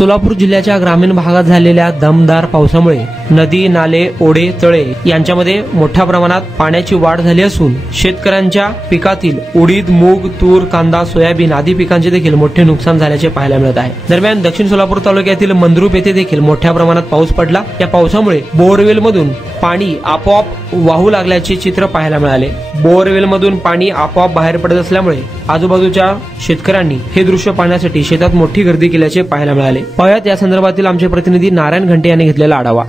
सोलापूर जिल्ह्याच्या ग्रामीण भागात झालेल्या दमदार पावसामुळे नदी, नाले, ओढे, तळे यांच्यामध्ये मोठ्या प्रमाणात पाण्याची वाढ झाली असून शेतकऱ्यांच्या पिकातील उडीद, मूग, तूर, कांदा, सोयाबीन आदी पिकांचे देखील मोठे नुकसान झाल्याचे पाहायला मिळत आहे। दरम्यान दक्षिण सोलापूर तालुक्यातील मंद्रुप येथे देखील मोठ्या प्रमाणात पाऊस पडला। या पावसामुळे बोअरवेल मधून पाणी आपोआप वाहू लागल्याचे चित्र पाहायला मिळाले। बोअरवेल मधून पाणी आपोआप बाहेर पडत असल्यामुळे आजूबाजूच्या शेतकऱ्यांनी हे दृश्य पाहण्यासाठी शेतात मोठी गर्दी केल्याचे पाहायला मिळाले। पाहूयात या संदर्भातील आमचे प्रतिनिधी नारायण घंटे यांनी घेतलेला आढावा।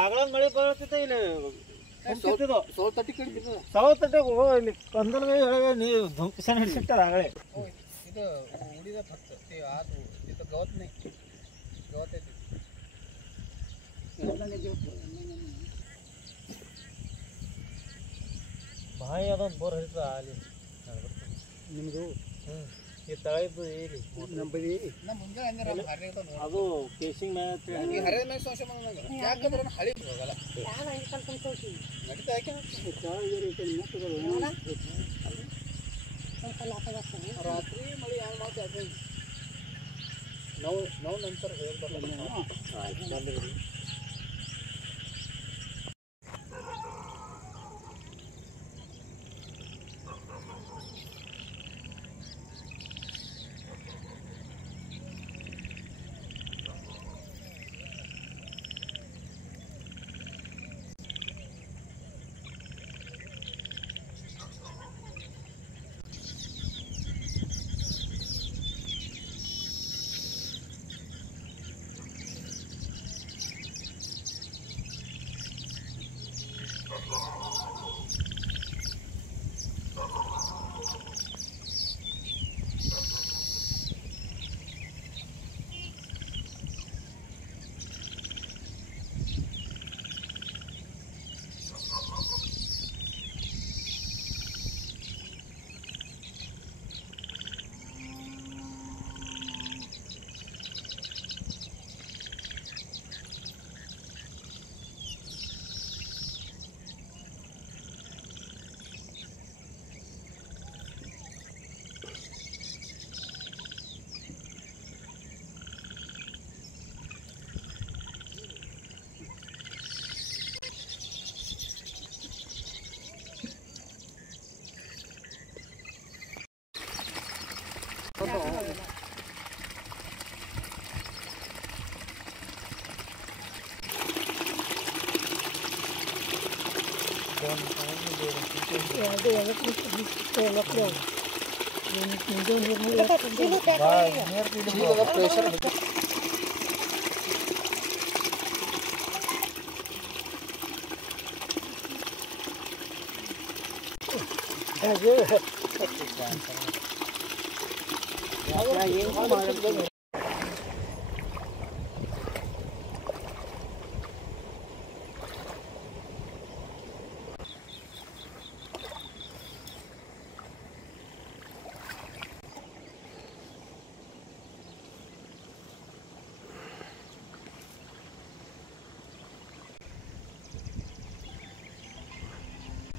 ಆಗಲ ಮಳೆ ಬರುತ್ತಿದೆ ಇಲ್ಲಿ ಹೋಗ್ತಿದ್ದು 130 ಕಡೆ ಬಿದ್ದು 130 ಇಲ್ಲಿ ಕಂದಲಗೆ ಒಳಗೆ ನೀವು ಧುಂಕಿಸನ ಹಿಡಿಸಿಟ್ಟಾರ ಆಗಲೇ ಇದು ಉಡಿದ ಫಕ್ತ ಅದು ಇದು ಗವತ್ नाही ಗವತ್ ಐತಿ ಬಾಯಿ ಅದೊಂದು ಬೋರ್ ಹರಿತ ಅಲ್ಲಿ ನಿಮ್ಮದು ಈ ತಳದ್ದು ಏರಿ ನಂಬದಿ ನಮ್ಮ ಮುಂದೆ ಅಂದ್ರೆ ಹರಿ ಅದು ಕೇಸಿಂಗ್ ಮ್ಯಾಚ್ ಈ ಹರಿ ಮ್ಯಾಚ್ ಸಂಶಯ ಬಂದಾಗ ಯಾಕಂದ್ರೆ ಹಳಿ ಹೋಗಲ್ಲ ಯಾನ ಈ ಸ್ವಲ್ಪ ತೋಸಿ ನಡಿತಾ ಯಾಕೆ ತಳ ಏರಿ ಕಡೆ ಮುಟ್ಟುಗಳು ಸ್ವಲ್ಪ ಲಾಟಗಾಗ್ತದೆ ರಾತ್ರಿ ಮಳಿ ಯಾವ ಮಾತು ಅದೇ ನಾವು ನಂತರ ಹೇಳ್ಬಲ್ಲ ಆಯ್ತು ಬಂದ್ರಿ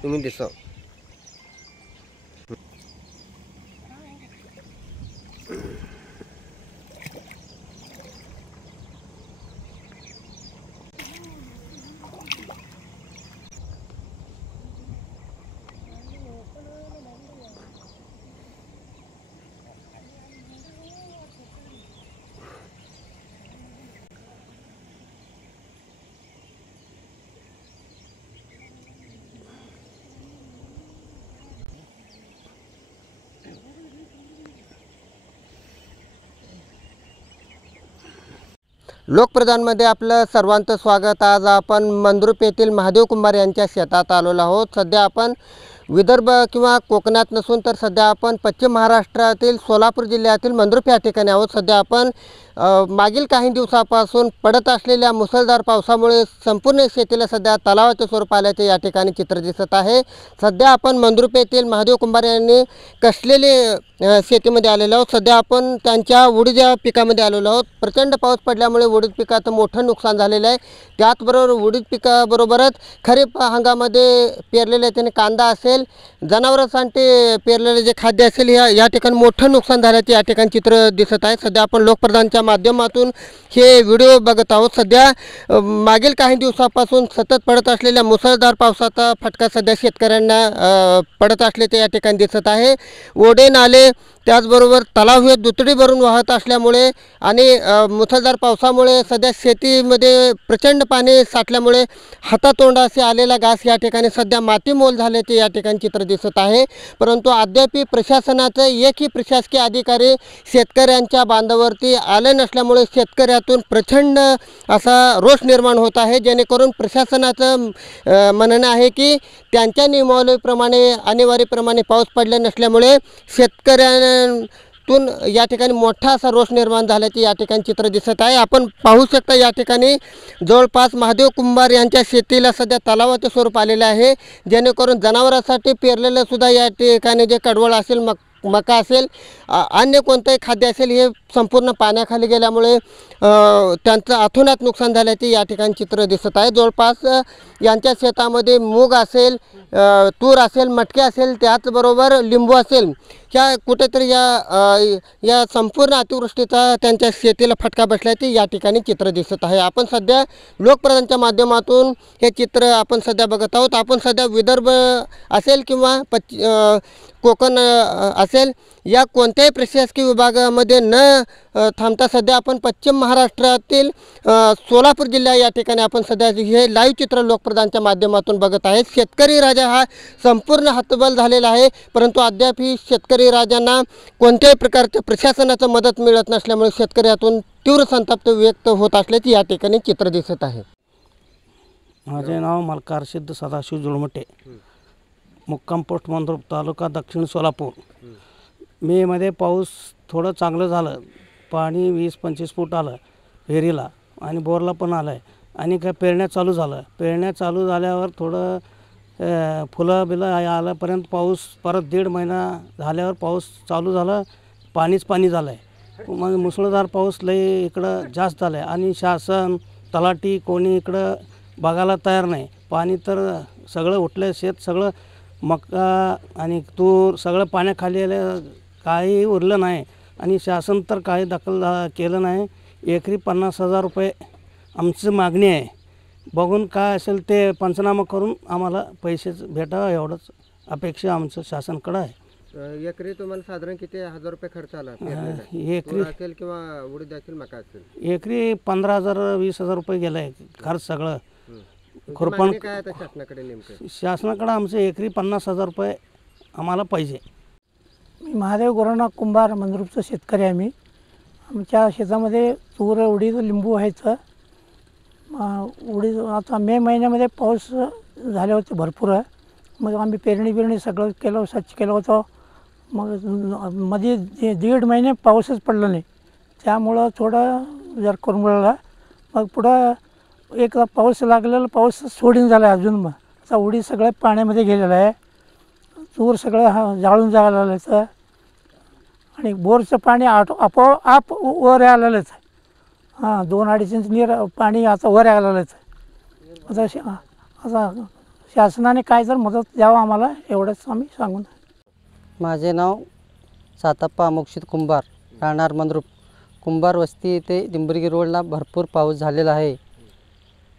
तुम्ही दिसो. लोकप्रधानमध्ये आपलं सर्वांचं स्वागत. आज आपण मंद्रुप येथील महादेव कुंभार यांच्या शेतात आलेलो आहोत. सध्या आपण विदर्भ किंवा कोकणात नसून तर सध्या आपण पश्चिम महाराष्ट्रातील सोलापूर जिल्ह्यातील मंद्रुप या ठिकाणी आहोत. सध्या आपण मागील काही दिवसापासून पडत असलेल्या मुसळधार पावसामुळे संपूर्ण शेतीला सध्या तलावाचे स्वरूप आल्याचे या ठिकाणी चित्र दिसत आहे. सध्या आपण मंद्रुप येथील महादेव कुंभार यांनी कसलेले शेतीमध्ये आलेलो आहोत. सध्या आपण त्यांच्या उडीद या पिकामध्ये आलेलो आहोत. प्रचंड पाऊस पडल्यामुळे उडीद पिकाचं मोठं नुकसान झालेलं आहे. त्याचबरोबर उडीद पिकाबरोबरच खरीप हंगामामध्ये पेरलेले त्याने कांदा असेल, जनावरांसाठी पेरलेले जे खाद्य असेल या ठिकाणी मोठं नुकसान झाल्याचे या ठिकाणी चित्र दिसत आहे. सध्या आपण लोकप्रधानच्या माध्यमातून हे व्हिडिओ बघत आहोत. सध्या मागील काही दिवसापासून सतत पडत असलेल्या मुसळधार पावसाचा फटका सध्या शेतकऱ्यांना पडत असल्याचे या ठिकाणी दिसत आहे. ओढे नाले त्याचबरोबर तलाव हे दुतडी भरून वाहत असल्यामुळे आणि मुसळधार पावसामुळे सध्या शेतीमध्ये प्रचंड पाणी साठल्यामुळे हातातोंडाशी आलेला घास या ठिकाणी सध्या मातीमोल झाल्याचे या ठिकाणी चित्र दिसत आहे. परंतु अद्याप प्रशासनाचं एकही प्रशासकीय अधिकारी शेतकऱ्यांच्या बांधावरती आले नसल्यामुळे शेतकऱ्यातून प्रचंड असा रोष निर्माण होत आहे. जेणेकरून प्रशासनाचं म्हणणं आहे की त्यांच्या नियमावलीप्रमाणे अनिवार्यप्रमाणे पाऊस पडला नसल्यामुळे शेतकऱ्यांतून या ठिकाणी मोठा असा रोष निर्माण झाल्याचे या ठिकाणी चित्र दिसत आहे. आपण पाहू शकता या ठिकाणी जवळपास महादेव कुंभार यांच्या शेतीला सध्या तलावाचे स्वरूप आलेले आहे. जेणेकरून जनावरांसाठी पेरलेलं सुद्धा या ठिकाणी जे कडवळ असेल, मका असेल, अन्य कोणतंही खाद्य असेल हे संपूर्ण पाण्याखाली गेल्यामुळे त्यांचं अतोनात नुकसान झाल्याचे या ठिकाणी चित्र दिसत आहे. जवळपास यांच्या शेतामध्ये मूग असेल, तूर असेल, मटके असेल, त्याचबरोबर लिंबू असेल, ह्या कुठेतरी या संपूर्ण अतिवृष्टीचा त्यांच्या शेतीला फटका बसल्याचे या ठिकाणी चित्र दिसत आहे. आपण सध्या लोकप्रधानच्या माध्यमातून हे चित्र आपण सध्या बघत आहोत. आपण सध्या विदर्भ असेल किंवा कोकण असेल या कोणत्याही प्रशासकीय विभागामध्ये न थांबता सध्या आपण पश्चिम महाराष्ट्रातील सोलापूर जिल्हा या ठिकाणी आपण सध्या हे लाईव्ह चित्र लोकप्रधानच्या माध्यमातून बघत आहे. शेतकरी राजा हा संपूर्ण हतबल झालेला आहे. परंतु अद्याप ही शेतकरी राजांना कोणत्याही प्रकारच्या प्रशासनाचं मदत मिळत नसल्यामुळे शेतकऱ्यातून तीव्र संताप व्यक्त होत असल्याचे या ठिकाणी चित्र दिसत आहे. माझे नाव मल्कार सिद्ध सदाशिव जुळमटे, मुक्काम पोस्ट मंद्रुप, तालुका दक्षिण सोलापूर. मेमध्ये पाऊस थोडं चांगलं झालं, पाणी 20-25 फूट आलं विहिरीला आणि बोरला पण आलं आहे. आणि काय पेरण्या चालू झालं. पेरण्या चालू झाल्यावर थोडं फुलं बिलं आल्यापर्यंत पाऊस परत 1.5 महिना झाल्यावर पाऊस चालू झालं, पाणीच पाणी झालं आहे. मग मुसळधार पाऊस लई इकडं जास्त झालं आहे आणि शासन तलाठी कोणी इकडं बघायला तयार नाही. पाणी तर सगळं उठलं, शेत सगळं मका आणि तूर सगळं पाण्याखाली आलं, काही उरलं नाही. आणि शासन तर काही दखल केलं नाही. एकरी 50,000 रुपये आमची मागणी आहे. बघून काय असेल ते पंचनामा करून आम्हाला पैसे भेटावं एवढंच अपेक्षा आमचं शासनकडं आहे. एकरी तुम्हाला साधारण किती हजार रुपये खर्च आला? एकरी असेल किंवा उडीद असेल, मका असेल, एकरी 15,000-20,000 रुपये गेलं आहे खर्च सगळं. खुरपण काय आता शासनाकडे नेमकं? शासनाकडं आमचं एकरी 50,000 रुपये आम्हाला पाहिजे. मी महादेव गोरखनाथ कुंभार मंद्रुपचं शेतकरी आहे. आमच्या शेतामध्ये तूर, उडीद, लिंबू व्हायचं. उडीद आता मे महिन्यामध्ये पाऊस झाले होते भरपूर. मग आम्ही पेरणी सगळं केलं, स्वच्छ केलं होतं. मग मध्ये 1.5 महिने पाऊसच पडला नाही, त्यामुळं थोडं जर कुरमुळला. मग पुढं एक पाऊस लागलेला, पाऊस सोडून झाला आहे अजून. मग आता उडीद सगळं पाण्यामध्ये गेलेलं आहे, तूर सगळं जाळून जायला आलं आणि बोरचं पाणी आपोआप वर आलेलंच आहे. 2-2.5 इंच पाणी आता वर आलेलंच आहे. आता शासनाने काय जर मदत द्यावं आम्हाला एवढंच आम्ही सांगून. माझे नाव सातप्पा अमोक्षित कुंभार, राहणार मंद्रुप. कुंभार वस्ती येथे डिंबरगी रोडला भरपूर पाऊस झालेला आहे.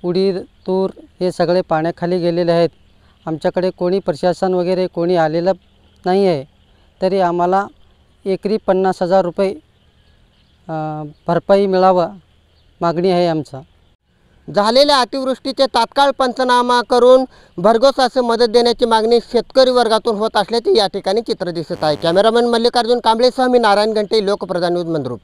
उडीद तूर हे सगळे पाण्याखाली गेलेले आहेत. आमच्याकडे कोणी प्रशासन वगैरे कोणी आलेलं नाही आहे. तरी आम्हाला एकरी 50,000 रुपये भरपाई मिळावं मागणी आहे आमचा. झालेल्या अतिवृष्टीचे तात्काळ पंचनामा करून भरघोस असे मदत देण्याची मागणी शेतकरी वर्गातून होत असल्याचे या ठिकाणी चित्र दिसत आहे. कॅमेरामॅन मल्लिकार्जुन कांबळेसह मी नारायण घंटे, लोकप्रधान न्यूज मंद्रुप.